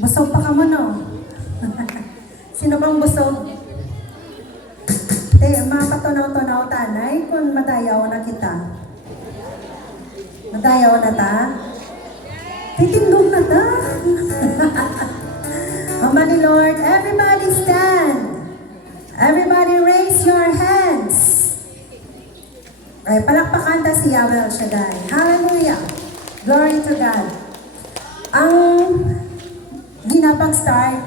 Busog pa ka mo, no? Sino bang busog? Mga patunaw-tunaw tanay, kung madayaw na kita. Madayaw na ta? Titindog na ta? Ama ni Lord, everybody stand. Everybody raise your hands. Ay, palakpakan ta si Yahweh El Shaddai. Hallelujah. Glory to God. Ang ginapag-start,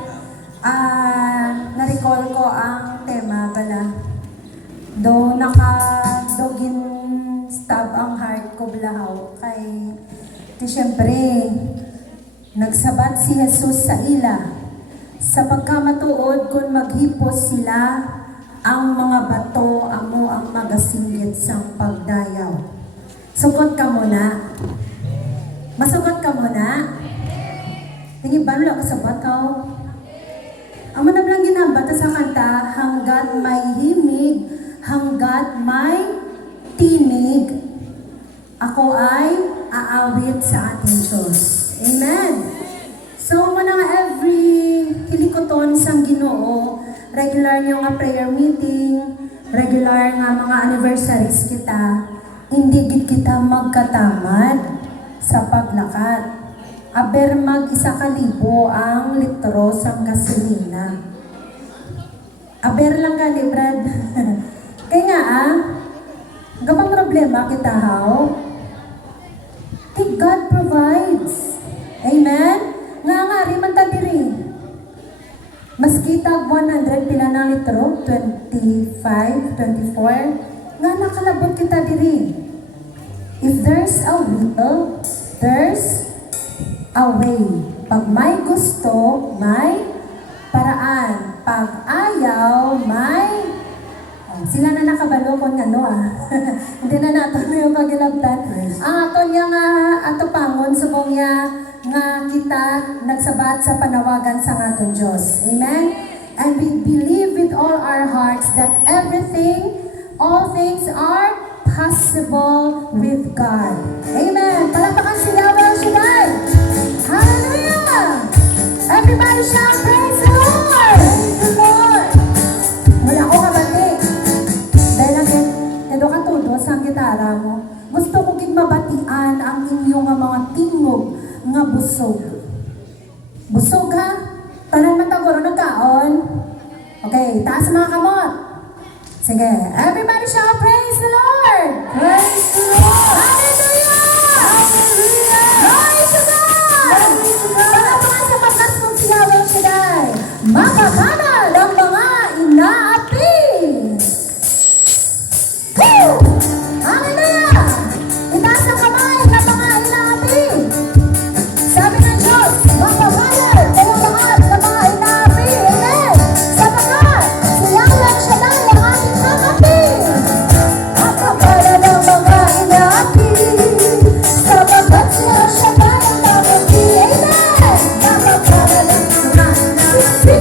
na-recall ko ang tema pala. Do gin-stab ang heart ko blahaw kay siyempre nagsabat si Jesus sa ila sa pagkamatuod kung maghipos sila ang mga bato amo ang magasingit sa pagdayaw. Sukot ka muna. Masukot ka muna. Tingin ba nila kasabat ka? Amo na lang ginabata sa kanta, hanggat may himig, hanggat may tinig, ako ay aawit sa ating Diyos. Amen. So, mga every hilikoton sang Ginoo, regular nyo nga prayer meeting, regular nga mga anniversaries kita, hindi gid kita magkatamad sa paglakad. Aber mag-1,000 ang litro sang gasolina. Aber lang ka, Brad. Kaya nga, gabang problema kita, how? God provides. Amen? Nga rin man ta diri. Mas kita 100 pila na litro, 25, 24, nga nakalabot kita diri. If there's a will, there's a way. Pag may gusto, may paraan. Pag ayaw, may sila na nakabalo kung ano Hindi na nato na yung pagilabtan. Ang ato niya nga, ato pangon, subong niya nga kita nagsabat sa panawagan sa aton Diyos. Amen? And we believe with all our hearts that all things are possible with God. Amen. Palakpakan si Yahweh El Shaddai. Hallelujah! Everybody shout, praise the Lord! Praise the Lord! Wala ko kabati. Dahil natin, kado ka todo sa gitara mo. Gusto ko mabatian ang inyong mga tingog nga busog. Busog ha? Tanan matagoro ng kaon. Okay, taas mga kamot. Sige, everybody shout, praise the Lord! Praise the Lord! Hallelujah! Hallelujah! Glory to God! Glory to God! Palapakan sa pagkas kong si Yahweh El Shaddai. Makakanal ang mga inaapi! Woo! Hallelujah! Itaas ang kamay ng mga inaapi! Sabi ng Diyos, makakanal ang lahat ng mga inaapi! Amen! Sapagkat si Yahweh El Shaddai ang ating kakapi! Makakanal ang mga inaapi! Sapagkat si El Shaddai ang kakapi! Amen! Makakanal ang mga inaapi!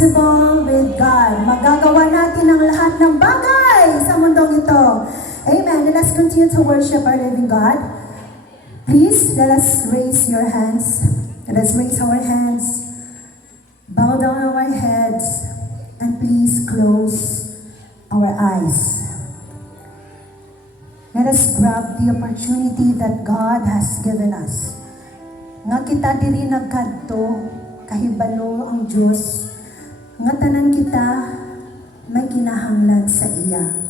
possible with God. Magagawa natin ang lahat ng bagay sa mundong ito. Amen. And let's continue to worship our living God. Please, let us raise your hands. Let us raise our hands. Bow down our heads. And please close our eyes. Let us grab the opportunity that God has given us. Nga kita diri nagkadto, kahibalo ang Diyos, nga tanan kita may kinahanglan sa iya.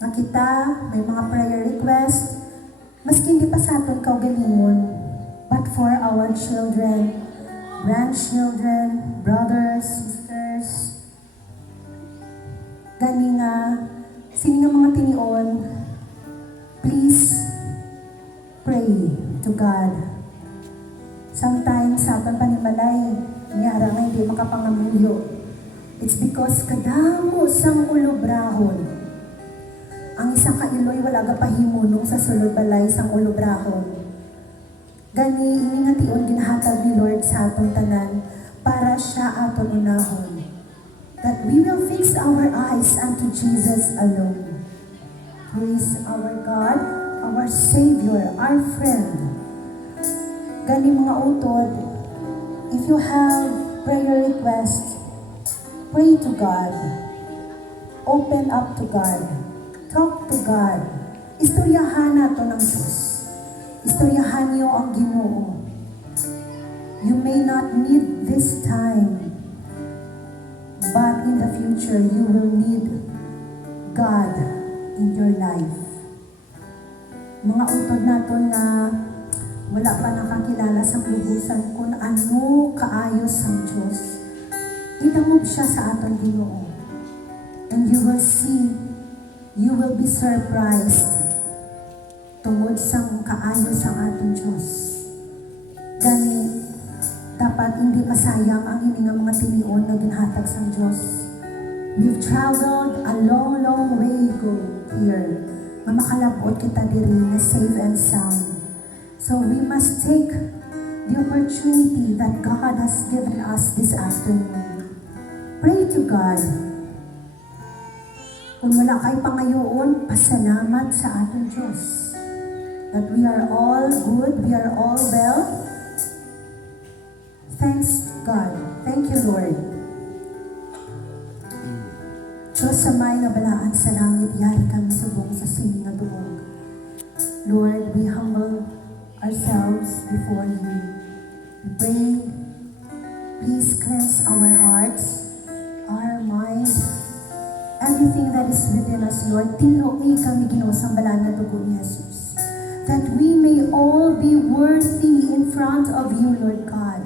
Nga kita may mga prayer request, maski hindi pa sa aton kaugalingon, but for our children, grandchildren, brothers, sisters, gani nga, sini nga mga tinion, please pray to God. Sometimes sa aton panimalay, niyara nga hindi makapangamuyo. It's because kadamo sang ulobrahon. Ang isang kailoy wala ga pahimunong sa sulod balay sang ulobrahon. Gani ini nga tion ginahatag ni Lord sa atong tanan para siya aton unahon. That we will fix our eyes unto Jesus alone. Who is our God, our Savior, our friend. Gani mga utod, if you have prayer requests, pray to God. Open up to God. Talk to God. Istoryahan nato ng Diyos. Istoryahan niyo ang Ginoo. You may not need this time, but in the future, you will need God in your life. Mga utod naton na wala pa nakakilala sa lubusan kung ano kaayos ang Diyos. Idangog siya sa aton Ginoo. And you will see, you will be surprised tungod sa kaayos ang ating Diyos. Gani, dapat hindi pasayang ang ining mga tinion na ginhatag sa Diyos. We've traveled a long, long way go here. Nga makalabot kita diri na safe and sound. So we must take the opportunity that God has given us this afternoon. Pray to God. Kung wala kay pangayoon, pasalamat sa ating Diyos. That we are all good, we are all well. Thanks God. Thank you, Lord. Diyos sa may nabalaan sa langit, yari kami subong sa sining na duog. Lord, we humble ourselves before you. We pray, please cleanse our hearts, our mind, everything that is within us, Lord. Tinuoy kami Ginoo sa balaan na dugo ni Jesus. That we may all be worthy in front of you, Lord God.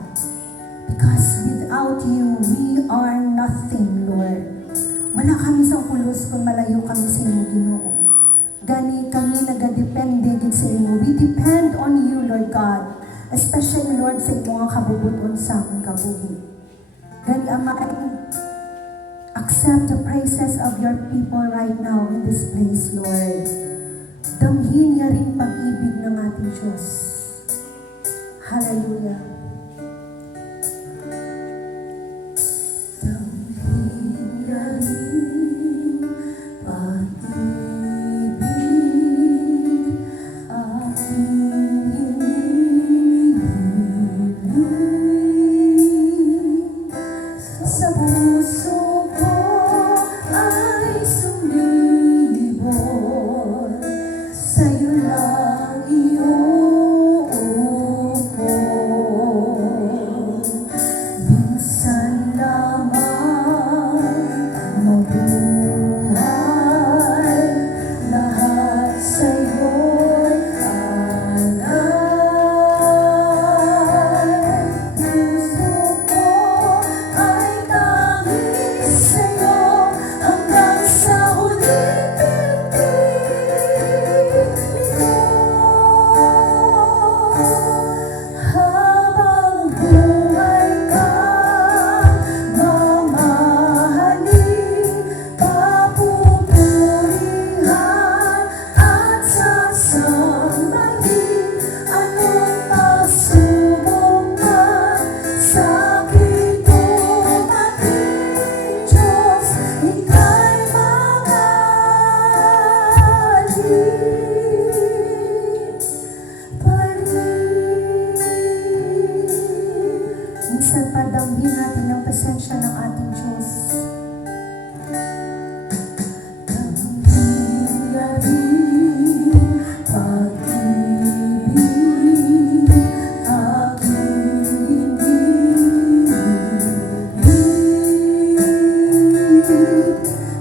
Because without you, we are nothing, Lord. Wala kami sa pulos kung malayo kami sa inyo, Ginoo. Gani kami nagadepende gid sa inyo. We depend on you, Lord God. Especially, Lord, sa inyong kabubuton sa aming kabuhi. Gani, Ama, accept the praises of your people right now in this place, Lord. Damhin niya rin pag-ibig ng ating Diyos. Hallelujah. Minsan padamhin natin ang presensya ng ating Diyos.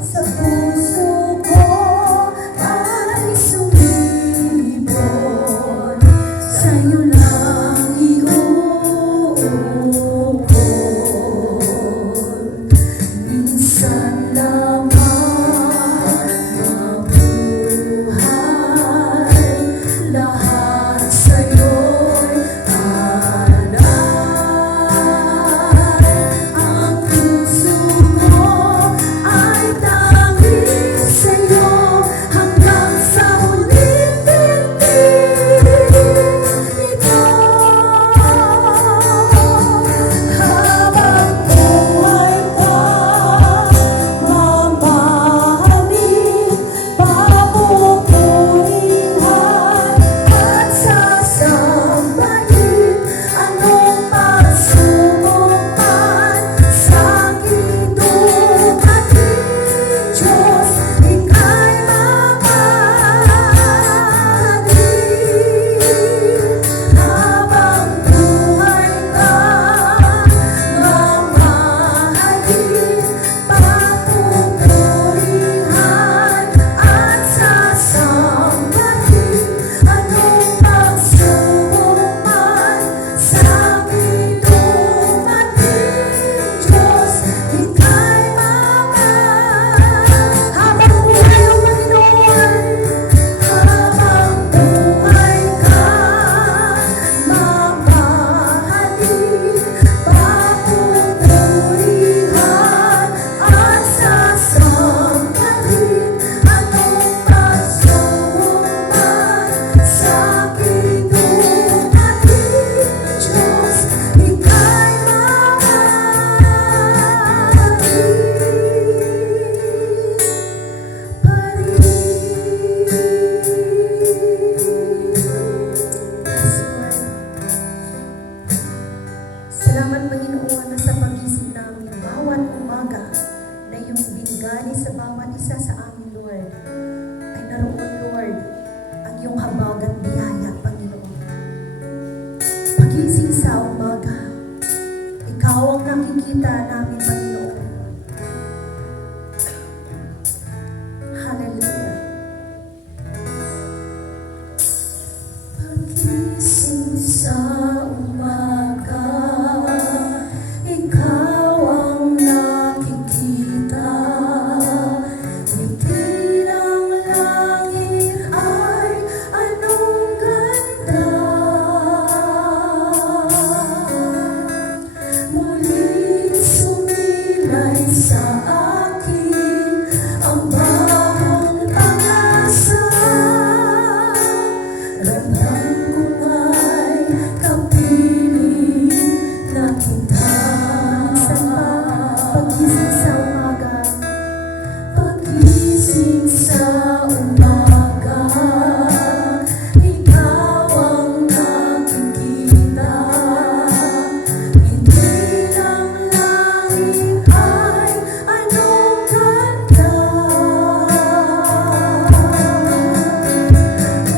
Sa puso ko ay sumibig. naroon, Lord, ang iyong habag at biyaya, Panginoon. Pagising sa umaga, ikaw ang nakikita namin, Panginoon. Hallelujah. Pagising sa umaga, ikaw ang nakikita. Ngiti ng langit ay anong ganda. Muling sumilay sa akin ang bagong pag-asa. Ramdam ko nga'y kapiling na kita. Pagising sa umaga, pagising sa umaga, ikaw ang nakikita. Hindi ng langit ay anong ganda.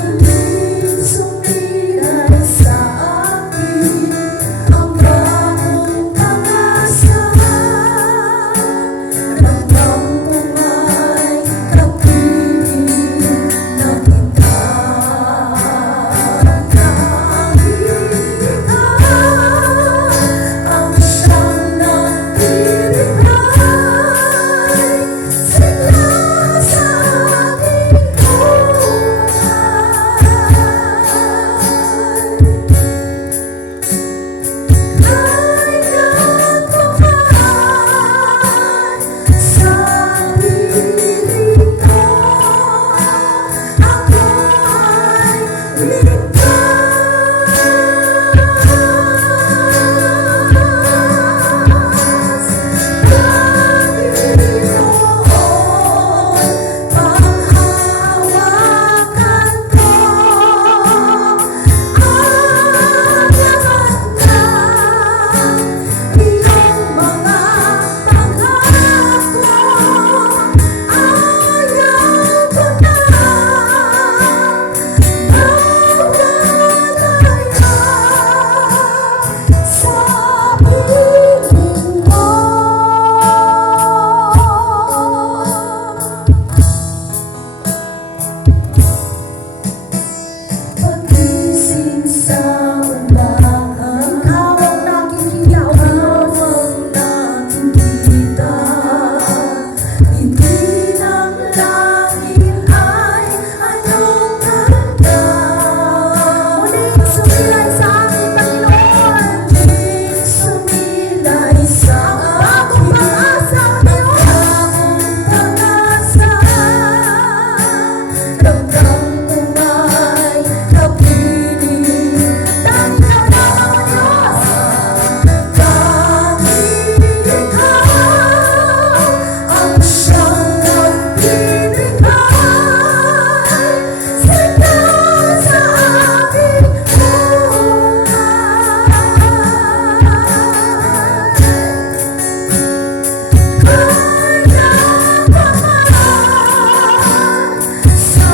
Muling sumilay sa akin ang bagong pag-asa. Ramdam ko nga'y kapiling na kita. Dahil ikaw ang siyang nagtilikay, sigla sa aking pagising sa umaga, ikaw ang nakikita. Hindi ng langit ay anong ganda. Muling sumilay sa akin, Panginoon. Muling sumilay sa akin bagong pag-asa. Ramdam ko nga'y kapiling. Dahil ka lamang, Diyos. Dahil ikaw ang siyang nagtilikay, sigla sa aking buhay. Kaya naman sa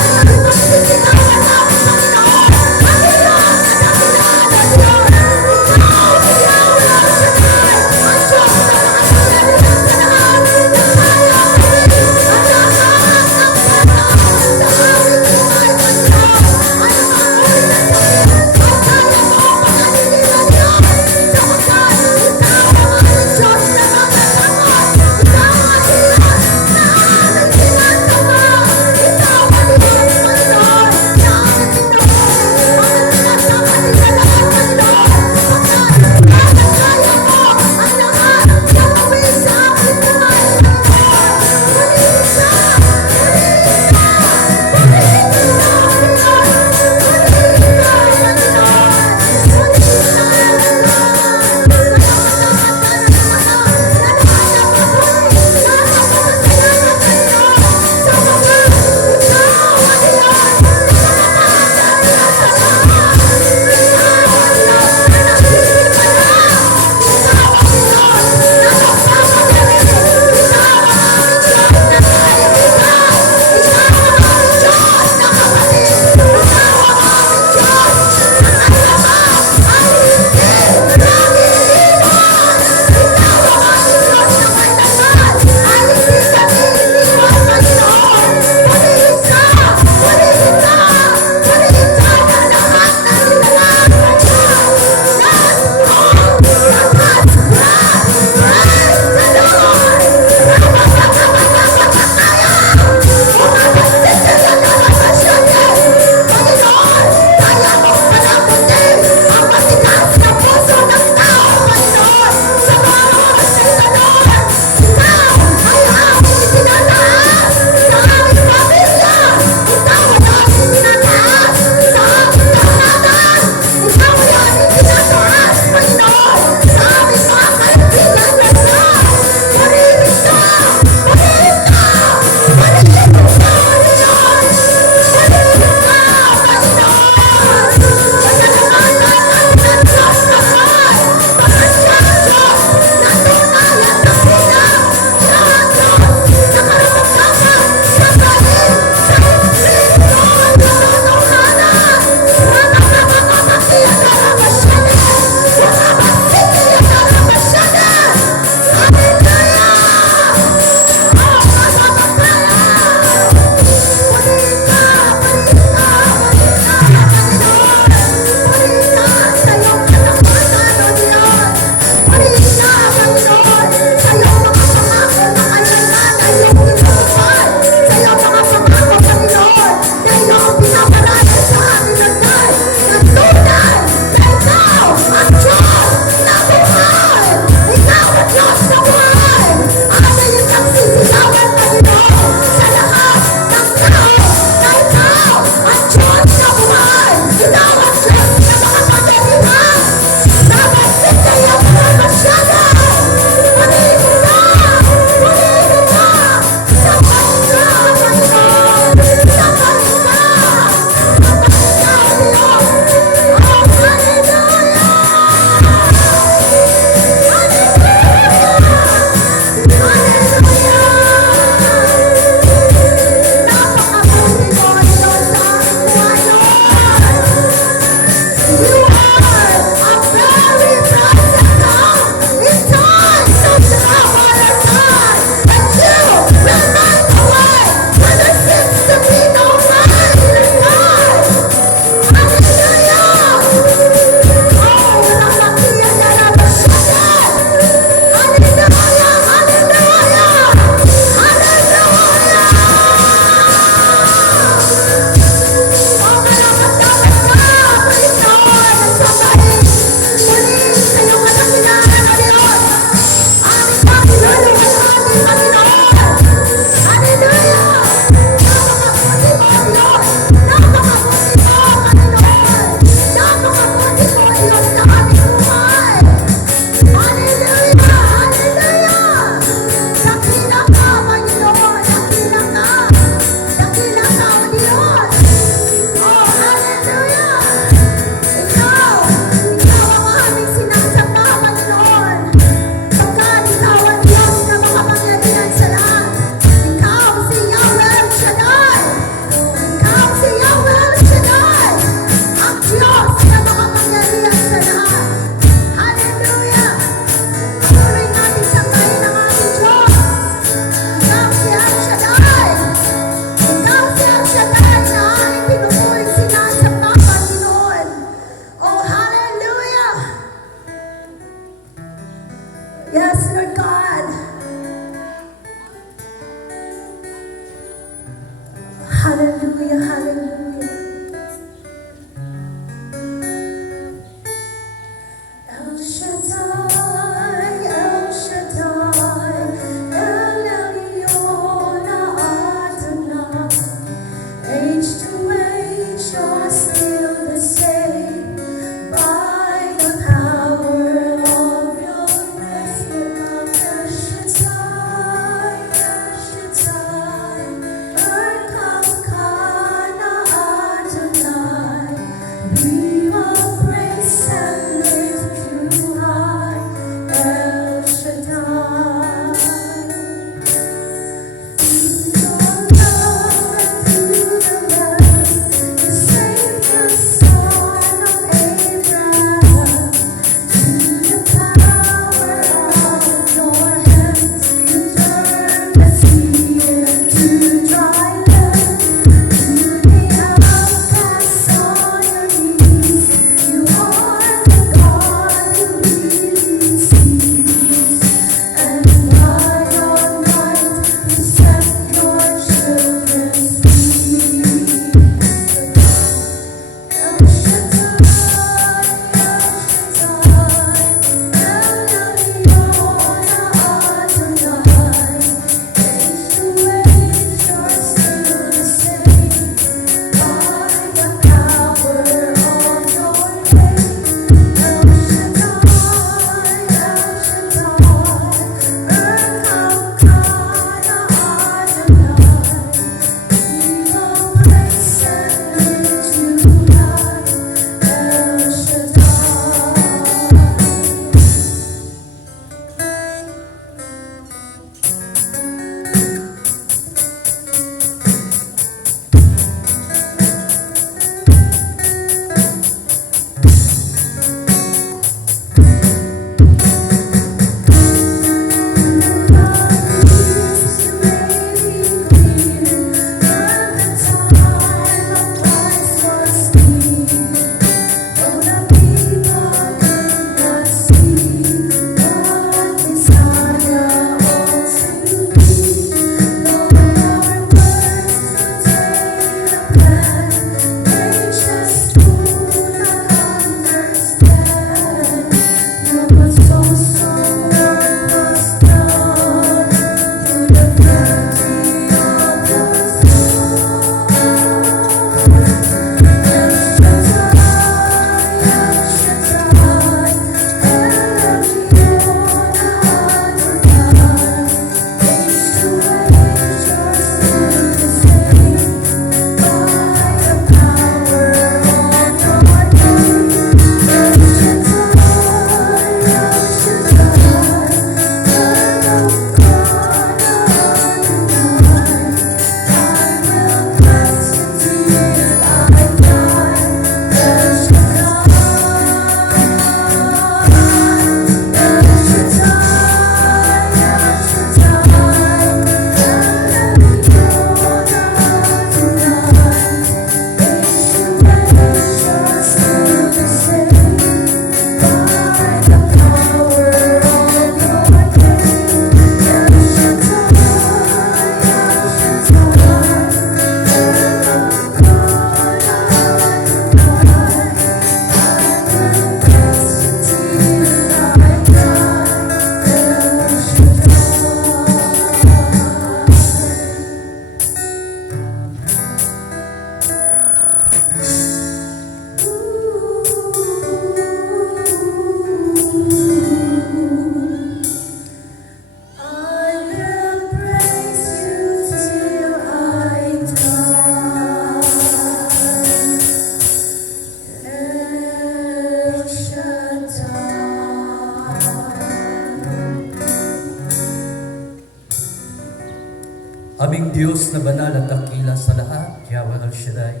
Diyos na banal at dakila sa lahat, Yahweh El Shaddai,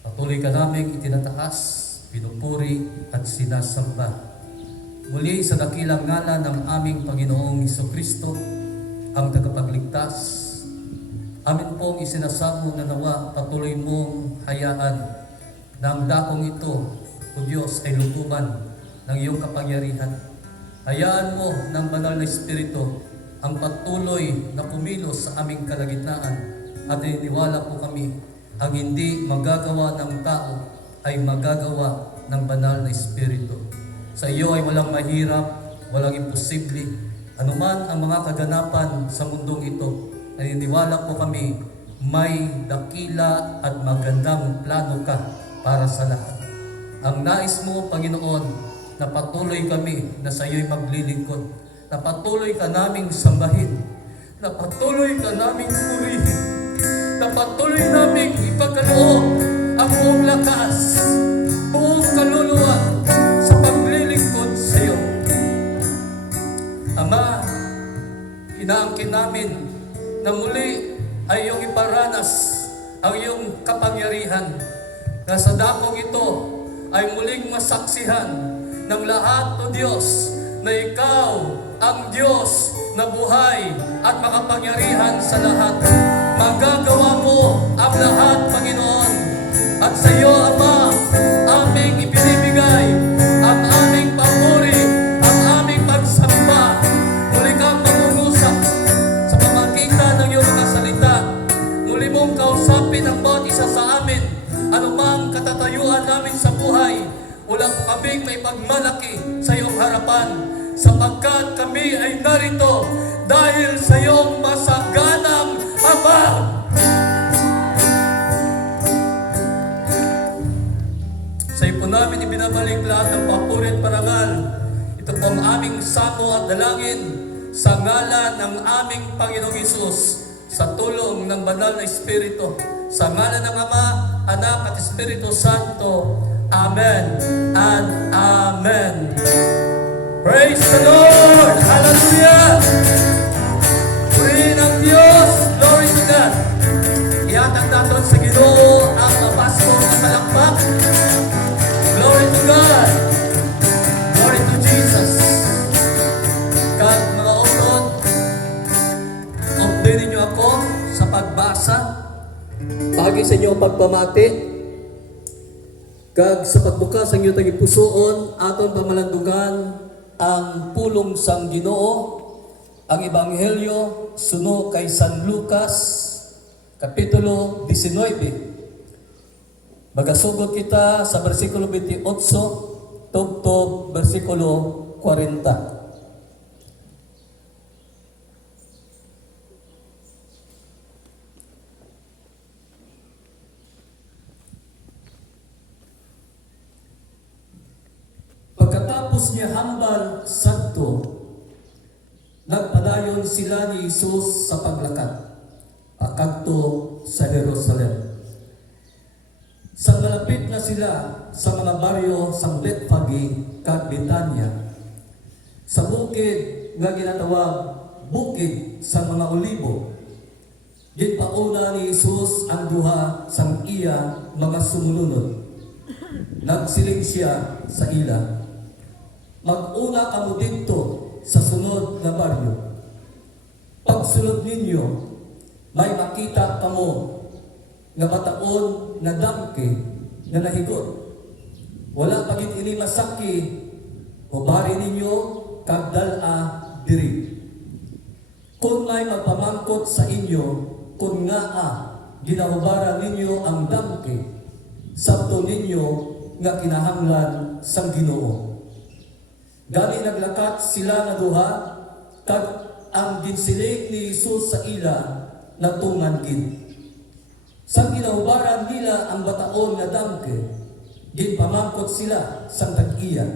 patuloy ka namin itinataas, pinupuri at sinasamba. Muli sa dakilang ngalan ng aming Panginoong Hesukristo, ang tagapagligtas, amin pong isinasamo na nawa patuloy mong hayaan na ang dakong ito, O Diyos, ay lutuban ng iyong kapangyarihan. Hayaan mo ng banal na Espiritu ang patuloy na kumilos sa aming kalagitnaan at iniwala po kami ang hindi magagawa ng tao ay magagawa ng banal na Espiritu. Sa iyo ay walang mahirap, walang imposible. Anuman ang mga kaganapan sa mundong ito, naniniwala po kami may dakila at magandang plano ka para sa lahat. Ang nais mo, Panginoon, na patuloy kami na sa iyo'y maglilingkod, na patuloy ka naming sambahin, na patuloy ka naming purihin, na patuloy naming ipagkaloob ang buong lakas, buong kaluluwa sa paglilingkod sa iyo. Ama, inaangkin namin na muli ay iyong iparanas ang iyong kapangyarihan, na sa dakong ito ay muling masaksihan ng lahat, O Diyos, na Ikaw ang Diyos na buhay at makapangyarihan sa lahat. Magagawa mo ang lahat, Panginoon. At sa iyo, Ama, aming ibinibigay ang aming papuri, ang aming pagsamba. Muli kang mangungusap sa pamagitan ng iyong mga salita. Muli mong kausapin ang bawat isa sa amin, anumang katatayuan namin sa buhay. Wala po kaming may pagmalaki sa iyong harapan, sapagkat kami ay narito dahil sa iyong masaganang habang. Sa iyo po namin ibinabalik lahat ng papuri at parangal. Ito po ang aming sako at dalangin sa ngalan ng aming Panginoong Hesus, sa tulong ng banal na Espiritu, sa ngalan ng Ama, Anak at Espiritu Santo. Amen and Amen. Praise the Lord! Hallelujah! Purihin ang Diyos! Glory to God! Ihatag natin sa Ginoo ang mapasko ng palakpak. Glory to God! Glory to Jesus! Kag mga utod, updatein niyo ako sa pagbasa, pagi sa inyo pagpamati, kag sa pagbukas ang iyong tagipusoon, aton pamalandugan ang pulong sang Ginoo, ang Ebanghelyo suno kay San Lucas, Kapitulo 19. Magasugod kita sa versikulo 28, tugtog versikulo 40. Pagkatapos niya hambal sadto, nagpadayon sila ni Jesus sa paglakad, pakadto sa Jerusalem. Sa malapit na sila sa mga baryo sa Bethphage kag Betania, sa bukid nga ginatawag bukid sa mga olibo, ginpauna ni Jesus ang duha sang iya mga sumulunod. Nagsiling siya sa ila, mag-una kamo dito sa sunod na baryo. Pagsulod ninyo, may makita kamo nga bataon na damke na nahigot. Wala pagit ini masaki, o bari ninyo kag dala diri. Kung may magpamangkot sa inyo, kung nga ginahubara ninyo ang damke, sabto ninyo nga kinahanglan sang Ginoo. Gani naglakat sila nga duha, kag ang ginsiling ni Jesus sa ila natungan gid. Sang ginahubaran nila ang bataon nga damke, ginpamangkot sila sang tag-iya.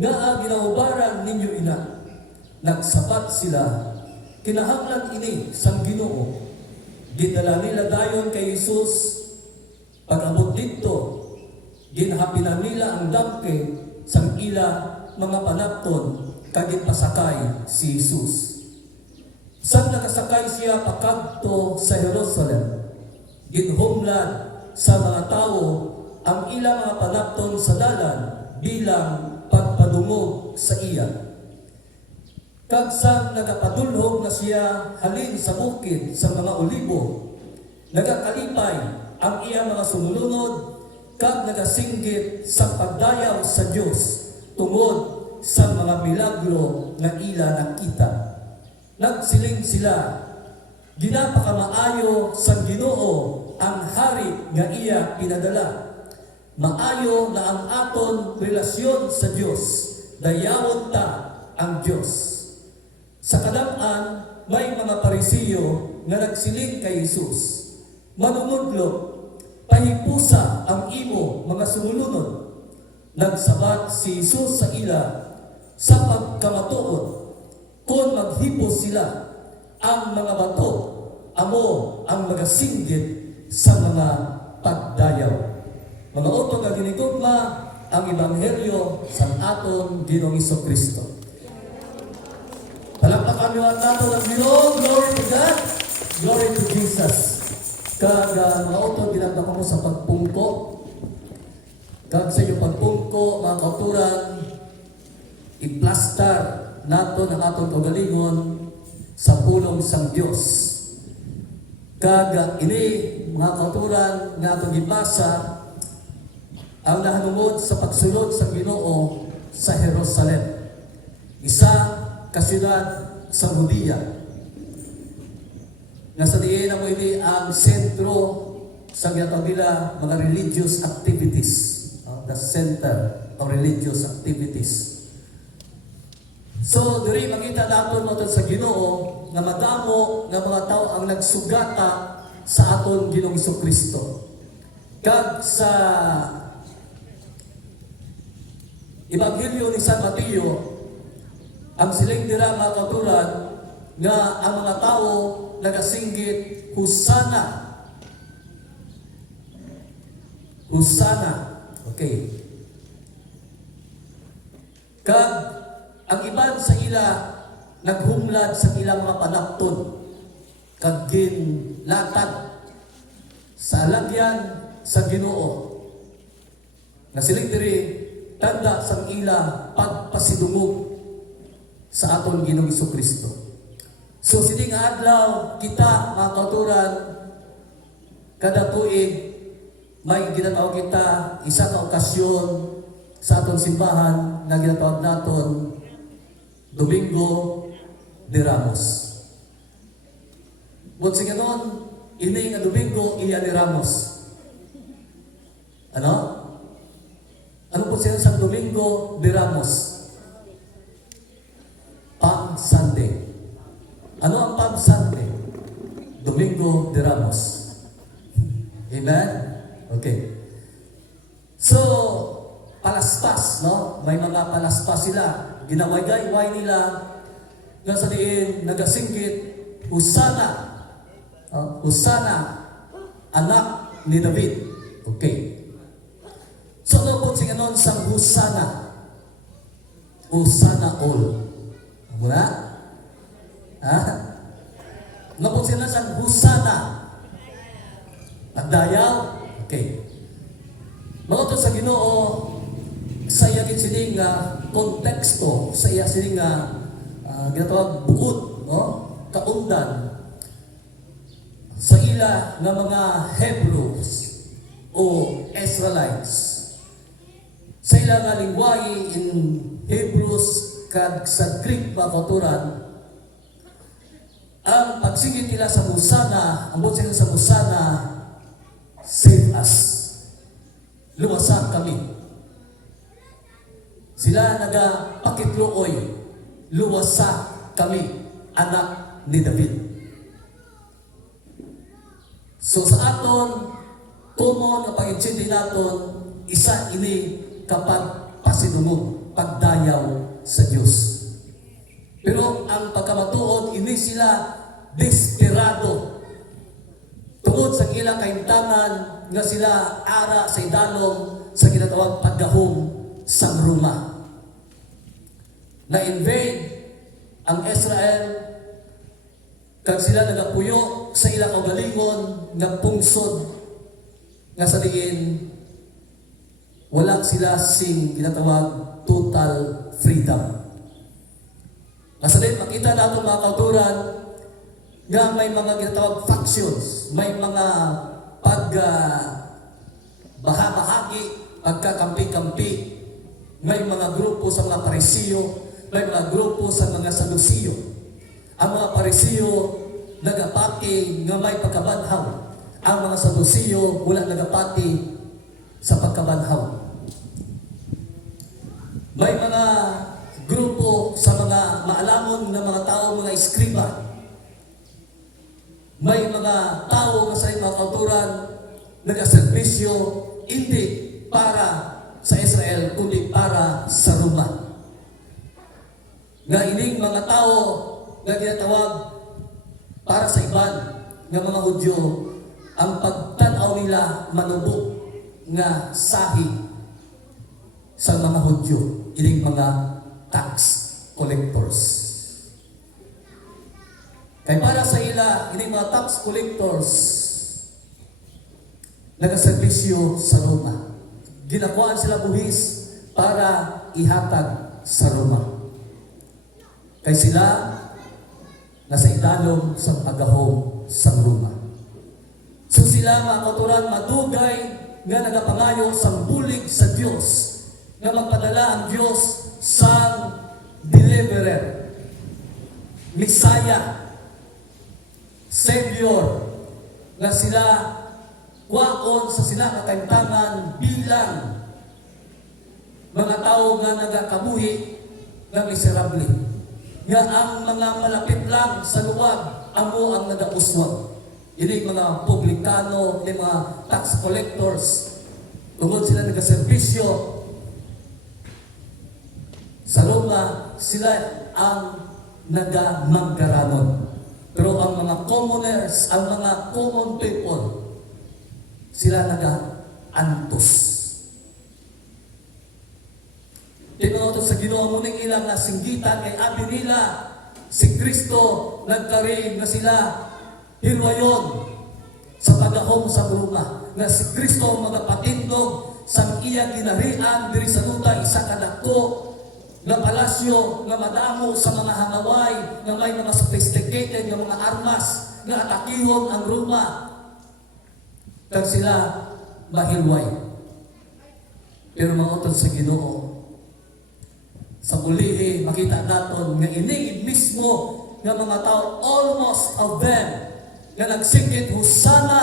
Nga ang ginahubaran ninyo ina, nagsapat sila, kinahanglan ini sang Ginoo. Gidala nila dayon kay Jesus. Pag-abot dito, ginhapinan nila ang damke sang ila mga panapton kagit pasakay si Jesus. Sang nakasakay siya pakadto sa Jerusalem, ginhumlad sa mga tao ang ilang mga panapton sa dalan bilang pagpadungog sa iya. Kag sang nagapadulhog na siya halin sa bukid sa mga olibo, nagakalipay ang iya mga sumulunod kag nagasinggit sa pagdayaw sa Dios tungod sa mga milagro nga ila nakita. Nagsiling sila, ginapakamaayo sa Ginoo ang hari nga iya pinadala. Maayo na ang aton relasyon sa Dios, dayawon ta ang Dios. Sa kadam-an, may mga Parisiyo nga nagsiling kay Jesus, manunudlo, pahipusa ang imo mga sumulunod. Nagsabat si Jesus sa ila sa pagkamatuod, kung maghipos sila ang mga bato, amo ang magasinggit sa mga pagdayaw. Mga utong nga ginigugma ang Ebanghelyo sa aton Ginoong Kristo. Palakpakan niyo ang nato ng Ginoo. Glory to God. Glory to Jesus. Kag mga utong ginagda ko sa pagpungko. Kag sa inyong pagpungko, mga kauturan, i-plaster nato ng atong kagalingon sa pulong sang Dios. Kag ini mga kauturan nga atong gibasa ang nahanungod sa pagsulod sa Ginoo sa Jerusalem, isa ka siyudad sa Judea. Nasa diin na mo ini ang sentro sa ginatawag nila mga religious activities, the center of religious activities. So, diri makita natin mo sa Ginoo nga madamo nga mga tao ang nagsugata sa aton Ginoong Kristo. Kag sa Ebanghelyo ni San Mateo, ang siling dira mga kauturan nga ang mga tao nagasinggit, Husana. Husana. Okay. Kag ang iban sa ila naghumlad sa ilang mga panapton kag ginlatag sa alagyan sa Ginoo. Nasiling diri tanda sang ila pagpasidungog sa aton Ginoong Kristo. So sining adlaw kita mga kauturan kada tuig may ginatawag kita isa ka okasyon sa aton simbahan na ginatawag naton Domingo de Ramos. But sa ganon, ini nga Domingo iya de Ramos. Ano? Ano po siya sa Domingo de Ramos? Palm Sunday. Ano ang Palm Sunday? Domingo de Ramos. Amen? Okay. So, palaspas, no? May mga palaspas sila. Ginaway-gay nila nga sa diin, nagasinggit, Husana. Husana, anak ni David. Okay. So, ano po siya nun sa Husana? Husana all. Muna? Ha? Ano po siya sa Husana? Pagdayaw? Okay. Mga to sa Ginoo, sa iya sining konteksto, sa iya sining ginatawag bukod, no? Kaundan sa ila nga mga Hebrews o Israelites. Sa ila nga lingwahe in Hebrews kag sa Greek mga kauturan, ang pagsigit nila sa Husana, ang bot sila sa Husana, save us. Luwasan kami. Sila nagapakitluoy, luwasa kami, anak ni David. So sa aton, tumo na pag-intindi naton, isa ini kapag pasinunod, pagdayaw sa Diyos. Pero ang pagkamatuod, ini sila desperado. Tungod sa ilang kaimtangan nga sila ara sa idalom sa ginatawag paggahom sa Roma. Na-invade ang Israel kag sila nagapuyo sa ilang kaugalingon nga pungsod nga sa diin wala sila sing ginatawag total freedom. Nasa din, makita natin mga kauturan nga may mga ginatawag factions, may mga bahagi, pagkakampi-kampi, may mga grupo sa mga Parisiyo, may mga grupo sa mga Sadusiyo. Ang mga Parisiyo nagapati nga may pagkabanhaw. Ang mga Sadusiyo wala nagapati sa pagkabanhaw. May mga grupo sa mga maalamon na mga tao, mga eskriba. May mga tao nga sa mga kauturan nagaserbisyo hindi para sa Israel kundi para sa Roma. Nga ining mga tao nga ginatawag para sa iban nga mga Hudyo, ang pagtanaw nila manubok nga sahi sa mga Hudyo, ining mga tax collectors. Kaya para sa ila, ining mga tax collectors nagaserbisyo sa Roma. Ginakuhaan sila buhis para ihatag sa Roma. Kaya sila nasa idalom sa agahom sa Roma. So sila mga kauturan madugay nga nagapangayo sa bulig sa Dios nga magpadala ang Dios sa deliverer, Messiah, Savior, nga sila kwaon sa sinakataimtangan bilang mga tao nga nagakabuhi nga miserable. Nga ang mga malapit lang sa luwag, amo ang nagauswag. Ini mga publikano, ini mga tax collectors, tungod sila nagaserbisyo sa Roma, sila ang nagamangkaranon. Pero ang mga commoners, ang mga common people, sila naga-antos. Tinuotod sa Ginoo muning ilang nasinggitan kay abi nila si Kristo nagkari nga sila hilwayon sa pagahom sa Roma. Nga si Kristo magapatindog sa iya ginarian diri sa luta isa kadako nga palasyo nga madamo sa mga hangaway nga may mga sophisticated nga mga armas nga atakihon ang Roma. Kag sila mahilway. Pero maotod sa Ginoo, sa bulihi, makita naton nga ini mismo nga mga tao, almost of them, nga nagsingkit, Hosanna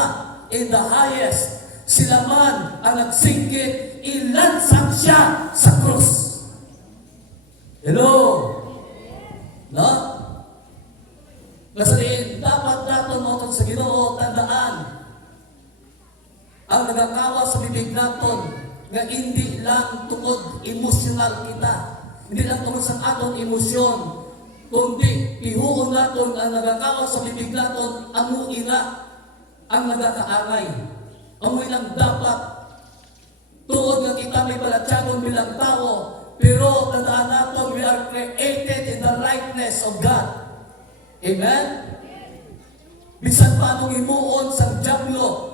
in the highest. Sila man ang nagsingkit, ilansang siya sa krus. Hello? No? Kasaliin, dapat naton maotod sa Ginoo, tandaan, ang nagakawa sa bibig naton nga hindi lang tungod emosyonal kita, hindi lang tungod sa aton emosyon, kundi ihuon naton ang nagakawa sa bibig naton amo ina ang nagakaangay. Amo ilang dapat tuod nga kita may balatyagon bilang tao, pero tandaan naton we are created in the likeness of God. Amen? Bisan pa nung imuon sa dyablo,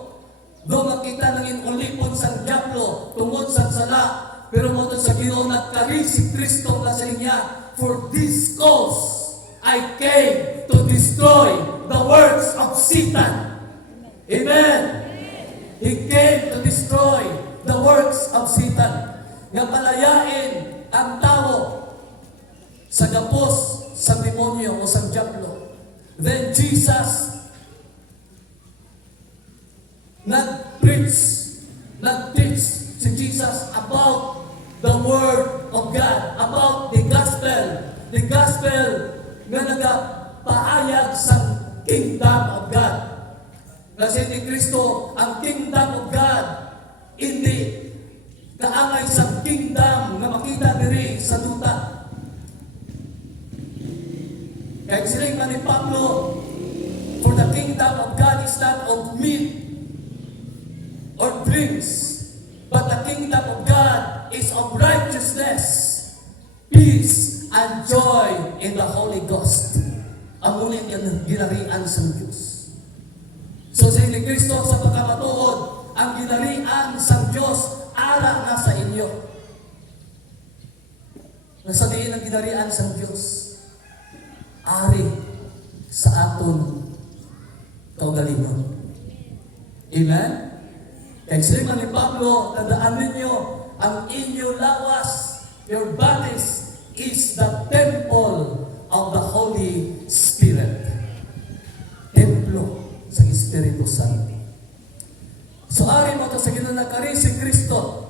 do makita nangin ulipon sa dyablo tungod sa sala, pero mo sa Ginoo nagkari si Kristo nga sa niya, for this cause I came to destroy the works of Satan. Amen. He came to destroy the works of Satan. Nga palayain ang tao sa gapos sa demonyo o sa dyablo. Then Jesus nag-teach si Jesus about the Word of God, about the Gospel. The Gospel nga nagapahayag sa Kingdom of God. Kasi ni Kristo, ang Kingdom of God, hindi kaangay sa Kingdom na makita diri sa duta. Kaya siling ni Pablo, for the Kingdom of God is not of meat or drinks, but the Kingdom of God is of righteousness, peace, and joy in the Holy Ghost. ang muling ginarian sa Diyos. So sa ni Kristo sa pagkamatuod, ang ginarian sa Diyos ara na sa inyo. Nasa diin ang ginarian sa Diyos? Ari sa aton kaugalingon. Amen? Kaya sila ni Pablo, tandaan ninyo, ang inyo lawas, your bodies, is the temple of the Holy Spirit. Templo sa Espiritu Santo. So, ari mo ito sa ginanakari si Kristo.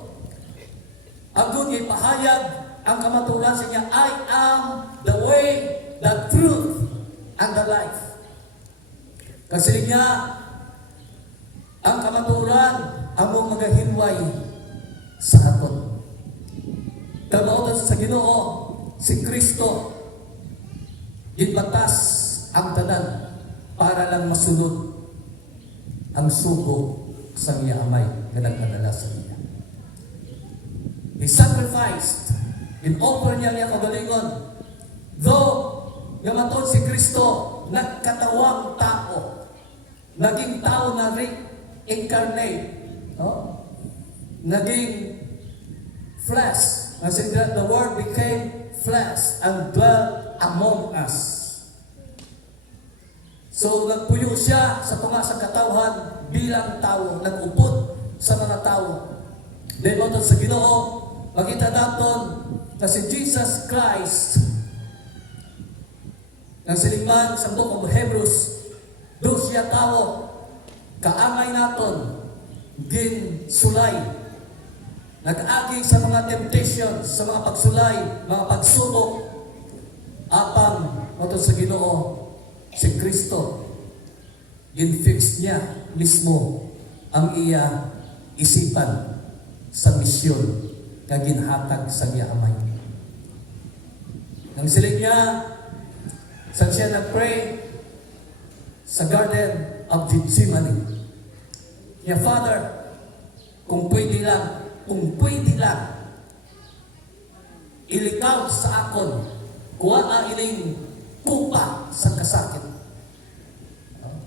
Ang good ipahayag, ang kamaturan sa niya, I am the way, the truth, and the life. Kasi niya, ang kamaturan, among magahinway sa aton. Kamautan sa Ginoo, si Kristo, gitbatas ang tanan para lang masunod ang sugo sa iya amay na nagpadala sa iya. He sacrificed, in-offer niya niya kagalingon. Though, yamaton si Kristo, nagkatawang tao, naging tao na incarnate, no? Naging flesh. As in that the Word became flesh and dwelt among us. So nagpuyo siya sa tunga sa katawhan bilang tao, nag-upod sa mga tao. Dahil sa Ginoo, makita natin na si Jesus Christ, ang silingman sa Book of Hebrews, doon siya tao, kaamay naton, gin sulay, nag-agi sa mga temptations, sa mga pagsulay, mga pagsubok, apang matod sa Ginoo, si Kristo, gin-fix niya mismo ang iya isipan sa misyon na ginhatag sa iya amay. Nang siling niya, saan siya nag-pray sa Garden of Gethsemane. Ya Father, kung pwede lang, ilikaw sa akon, kuha ang ining kupa sa kasakit.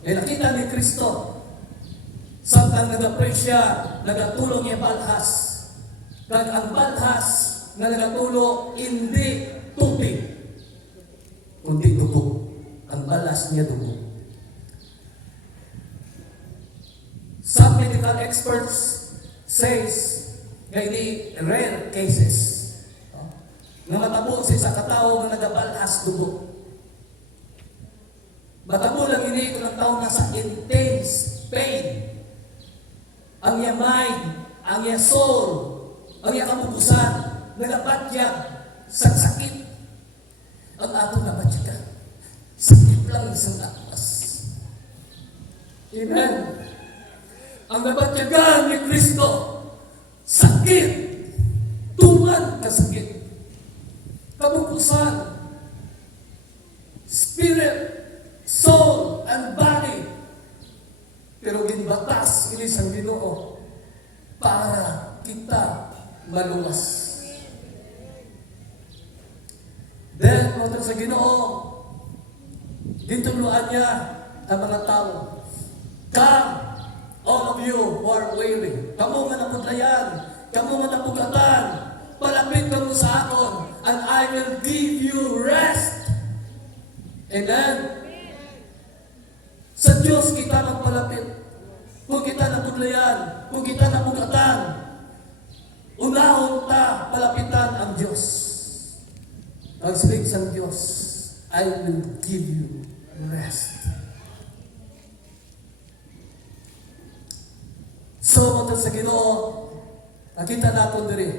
Eh nakita ni Kristo, samtang nag-pray siya, nagatulong niya balhas. Kag ang balhas na nagatulong, hindi tubig, kundi dugo. Ang balas niya dugo. Some medical experts says nga ini rare cases nga matabo siya sa katao nga nagabalhas dugo. Matabo lang ini kung ang tao nasa intense pain. Ang iya mind, ang iya soul, ang iya kapupusan, nagabatyag sa sakit. Ang ato nabatyag, sakit lang isang atlas. Amen. Ang nabatyagan ni Kristo, sakit, tuman ka sakit, kabukusan, spirit, soul, and body. Pero ginbatas ini sa Ginoo para kita maluwas. Then, matag sa Ginoo, gintuluan niya ang mga tao. Come, all of you who are weary, kamu nga napudlayan, kamu nga napugatan, palapit kamu sa akon, and I will give you rest. Amen? Sa Diyos kita magpalapit. Kung kita napudlayan, kung kita napugatan, unahon ta, palapitan ang Diyos. Ang saling sa Diyos, I will give you rest. So, matang sa Ginoo, nakita natin diri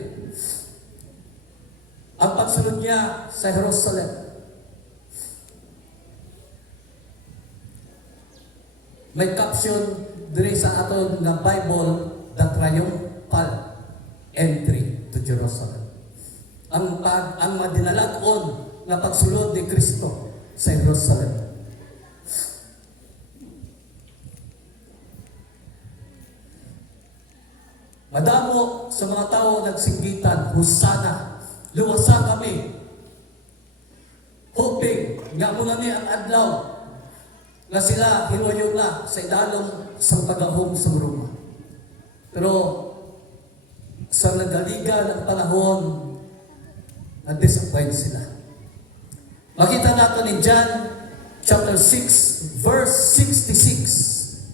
ang pagsunod niya sa Jerusalem. May caption diri sa aton nga Bible, the triumphal entry to Jerusalem. Ang madinalagon nga pagsulod ni Kristo sa Jerusalem. Madamo sa mga tao nagsinggitan, Hosana, luwasa kami, hoping nga muna ni ang adlaw nga sila hinuyo na sa idalong sa pagahom sa Roma. Pero sa nagaliga ng panahon, na-disappoint sila. Makita natin in John chapter 6, verse 66.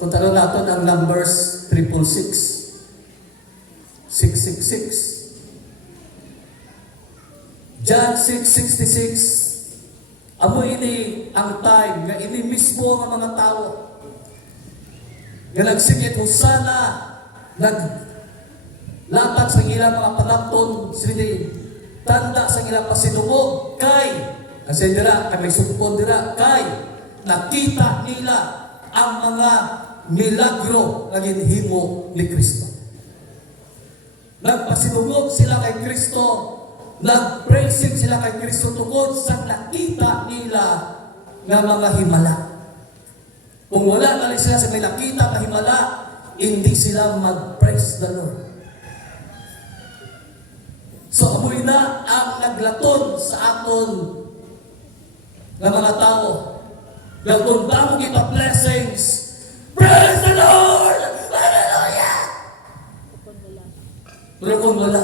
Kung talo natin ang numbers 666. 666. John 6:66. Amo ini ang time nga ini mismo ang mga tao nga nagsingit husana, naglapat sa ilang mga panapton, sila tanda sa ilang pasinungog kay kasi dira kami sumpon dira kay nakita nila ang mga milagro nga ginhimo ni Kristo. Nagpasinungog sila kay Kristo, nag-praising sila kay Kristo tungkol sa nakita nila nga mga himala. Kung wala na sila sa may nakita na himala, hindi sila mag-praise the Lord. So amoy na ang naglaton sa aton ng mga tao. Gagawin ba mo kita blessings? Praise the Lord! Hallelujah! Pero kung wala,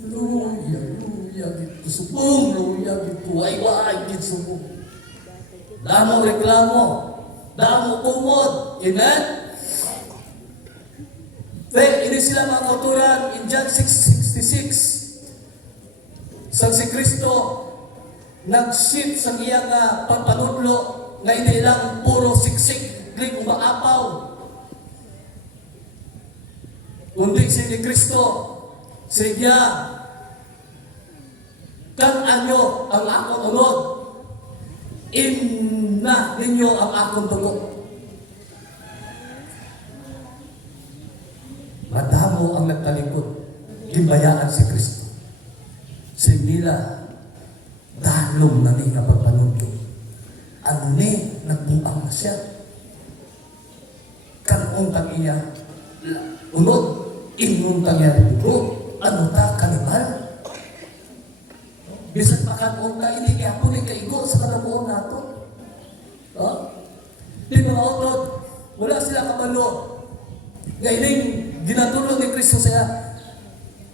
Hallelujah, gito subong, Hallelujah, gito ay gito subong. Damo reklamo, damo kumod. Amen? Then, ini sila mga kauturan in John 6:66. Sang si Kristo nag-shift sa iyang pagpanudlo na hindi lang puro siksik, kling umaapaw. Kundi si Kristo, siya, kan nyo ang akong unod, inna ninyo ang akong dugo. Madamo ang nagtalikod, gimbayaan si Kristo. Nila, dalong na ni kapagpanudlo. Ano ni, nagbuang na siya. Kanong tang-iya, unod, inong tang-iya dugo. Ano ta, kanibal? Bisan pa kanong ta, hindi kaya po ni kaigo sa kalabuon nato. Di mga utod, wala sila kabalo. Gaining ginatulong ni Kristo siya.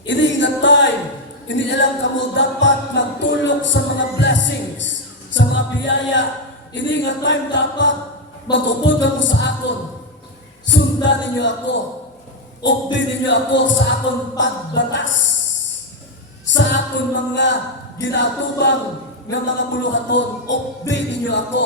Ini nga time, hindi alam kamo dapat magtulog sa mga blessings, sa mga biyaya. Ini nga time dapat mag-upod mo sa akon. Sundan ninyo ako. Updi ninyo ako sa akong pagbatas. Sa akong mga ginatubang ng mga buluhaton. Updi ninyo ako.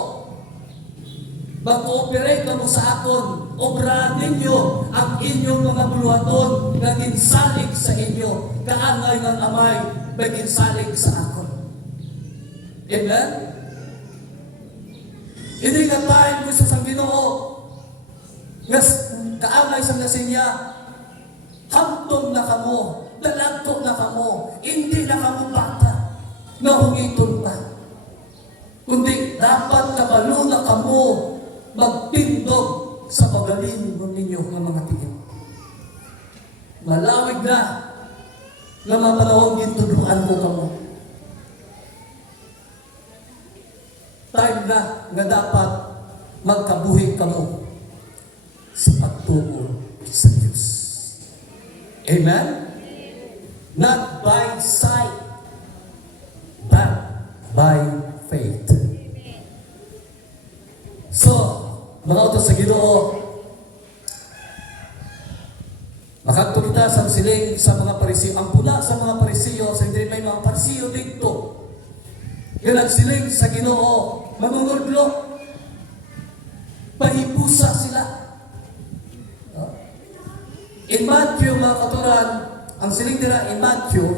Mag-ooperate mo sa akon. Obra ninyo ang inyong mga buluhaton na ginsalig sa inyo. Kaangay ng amay na ginsalig sa akon. Amen? Hindi nga tayo gusto sa Ginoo. Kaangay sa nasinya. Hantong na kamo, dalagto na kamo, hindi na kamo bata, nahugiton pa. Kundi dapat kabalo na kamo magpindog sa pagaling ninyo ng mga tingin. Malawig na mga panahon gintuduan ko kamo. Time na nga dapat magkabuhi kamo sa pagtuo sa Diyos. Amen? Not by sight, but by faith. So, mga utos sa Ginoo, makadto kita sa siling sa mga Parisiyo. Ang pula sa mga Parisiyo, sa hindi may mga Parisiyo dito. Yung nagsiling sa Ginoo, manungudlo, pahipusa sila. In Matthew, mga katuran, ang siling nila in Matthew,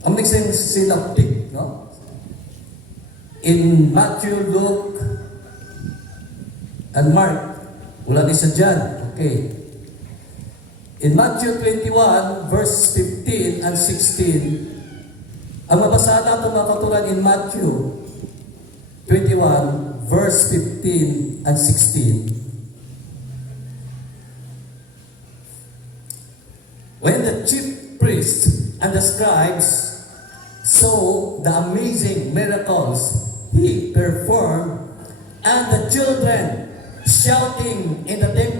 ang mixing synoptic, no? In Matthew, Luke, and Mark, wala ni sa John, okay. In Matthew 21, verse 15 and 16, ang mabasahan natin mga katuran in Matthew 21, verse 15 and 16, when the chief priests and the scribes saw the amazing miracles he performed, and the children shouting in the temple.